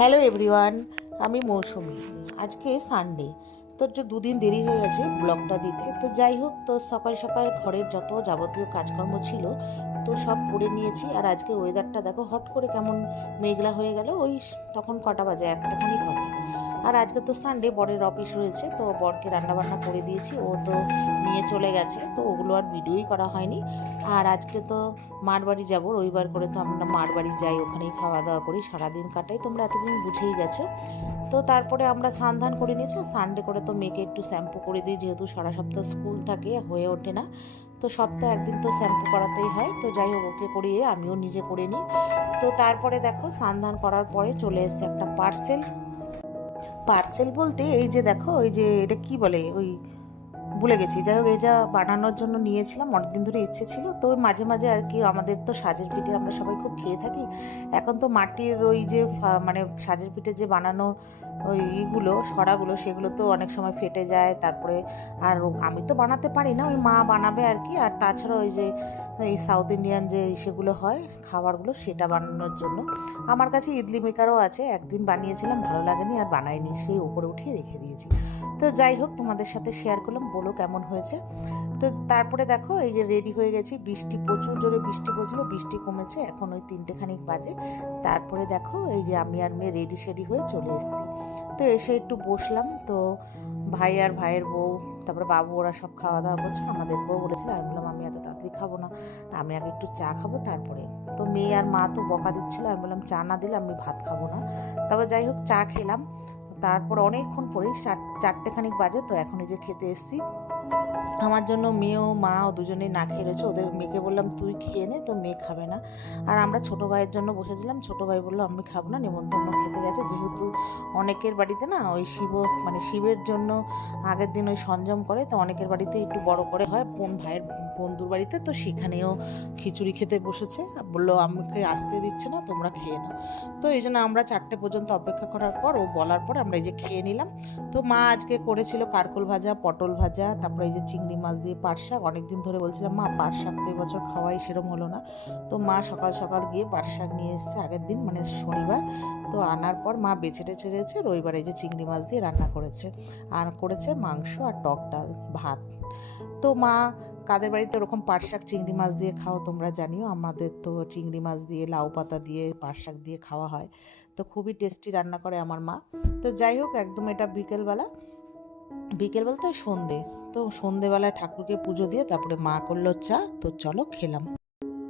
Hello everyone, আমি মৌসুমি। আজকে Sunday, তো দুদিন দেরি হয়ে গেছে ব্লগটা দিতে। তো যাই হোক, তো সকাল সকাল ঘরের যত যাবতীয় কাজকর্ম ছিল তো সব করে নিয়েছি। আর আজকে ওয়েদারটা দেখো, হট করে কেমন মেঘলা হয়ে গেল। ওই তখন কটা বাজে, একটা খানিক হবে। আর আজকে তো সানডে, বরের অফিস রয়েছে, তো বরকে রান্নাবান্না করে দিয়েছি। ও তো নিয়ে চলে গেছে, তো ওগুলো আর ভিডিওই করা হয়নি। আর আজকে তো মার বাড়ি যাবো, রবিবার করে তো আমরা মার বাড়ি যাই, ওখানেই খাওয়া দাওয়া করি, সারাদিন কাটাই, তোমরা এতদিন বুঝেই গেছো। তো তারপরে আমরা স্নান করে নিয়েছি। সানডে করে তো মেয়েকে একটু শ্যাম্পু করে দিই, যেহেতু সারা সপ্তাহ স্কুল থাকে, হয়ে ওঠে না। তো সপ্তাহে একদিন তো শ্যাম্পু করাতেই হয়। তো যাই হোক, ওকে করিয়ে আমিও নিজে করে নিই। তো তারপরে দেখো, স্নান করার পরে চলে এসছে একটা পার্সেল। পার্সেল বলতে এই যে দেখো, ওই যে এটা কি বলে, ওই ভুলে গেছি। যাই হোক, এটা বানানোর জন্য নিয়েছিলাম, অনেকদিন ধরে ইচ্ছে ছিল। তো ওই মাঝে মাঝে আর কি, আমাদের তো সাজের পিঠে আমরা সবাই খুব খেয়ে থাকি। এখন তো মাটির ওই যে মানে সাজের পিঠে যে বানানো ওই ইগুলো, সরাগুলো, সেগুলো তো অনেক সময় ফেটে যায়। তারপরে আর আমি তো বানাতে পারি না, ওই মা বানাবে আর কি। আর তাছাড়া ওই যে এই সাউথ ইন্ডিয়ান যে সেগুলো হয় খাবারগুলো, সেটা বানানোর জন্য আমার কাছে ইডলি মেকারও আছে। একদিন বানিয়েছিলাম, ভালো লাগেনি, আর বানাইনি, সেই উপরে উঠিয়ে রেখে দিয়েছি। তো যাই হোক, তোমাদের সাথে শেয়ার করলাম, বলো কেমন হয়েছে। তো তারপরে দেখো, এই যে রেডি হয়ে গেছি। বৃষ্টি, প্রচুর জোরে বৃষ্টি পড়ছিল, বৃষ্টি কমেছে, এখন ওই 3টে খানিক বাজে। তারপরে দেখো, এই যে আমি আর মেয়ে রেডি সেডি হয়ে চলে এসেছি। তো এসে একটু বসলাম। তো ভাই আর ভাইয়ের বউ, তারপরে বাবু, ওরা সব খাওয়া দাওয়া করছে। আমাদেরকেও বলেছিল, আমি বললাম আমি এত তাড়াতাড়ি খাবো না, আমি আগে একটু চা খাবো তারপরে। তো মেয়ে আর মা তো বকা দিচ্ছিলো, আমি বললাম চা না দিলে আমি ভাত খাবো না। তবে যাই হোক, চা খেলাম। তারপর অনেকক্ষণ পরেই 4টে খানিক বাজে, তো এখন এই যে খেতে এসেছি। আমার জন্য মেয়েও মাও দুজনেই না খেয়ে রয়েছে। ওদের মেয়েকে বললাম তুই খেয়ে নে, তো মেয়ে খাবে না। আর আমরা ছোটো ভাইয়ের জন্য বসেছিলাম, ছোটো ভাই বললো আমি খাবো না, নেমন্তন্ন খেতে গেছে। যেহেতু অনেকের বাড়িতে না ওই মানে শিবের জন্য আগের দিন ওই সঞ্জম করে, তো অনেকের বাড়িতে একটু বড় করে হয়, ভাইয়ের বন্ধুর বাড়িতে, তো সেখানেও খিচুড়ি খেতে বসেছে। বললো আমাকে আসতে দিচ্ছে না, তোমরা খেয়ে নাও। তো এই জন্য আমরা 4টে পর্যন্ত অপেক্ষা করার পর, ও বলার পর আমরা এই যে খেয়ে নিলাম। তো মা আজকে করেছিল কারকোল ভাজা, পটল ভাজা, তারপরে এই যে চিংড়ি মাছ দিয়ে পাট শাক। অনেকদিন ধরে বলছিলাম মা, পাট শাক তো এবছর খাওয়াই সেরম হলো না। তো মা সকাল সকাল গিয়ে পাট শাক নিয়ে এসেছে আগের দিন, মানে শনিবার। তো আনার পর মা বেছে টেছে রয়েছে, রবিবার এই যে চিংড়ি মাছ দিয়ে রান্না করেছে। আর করেছে মাংস আর টক ডাল, ভাত। তো মা, কাদের বাড়িতে ওরকম পাট শাক চিংড়ি মাছ দিয়ে খাও তোমরা জানিও। আমাদের তো চিংড়ি মাছ দিয়ে, লাউ পাতা দিয়ে, পাট শাক দিয়ে খাওয়া হয়। তো খুবই টেস্টি রান্না করে আমার মা। তো যাই হোক, একদম এটা বিকেলবেলা, বিকেল বলতে সন্ধে। তো সন্ধেবেলায় ঠাকুরকে পুজো দিয়ে তারপরে মা করলো চা। তো চলো খেলাম।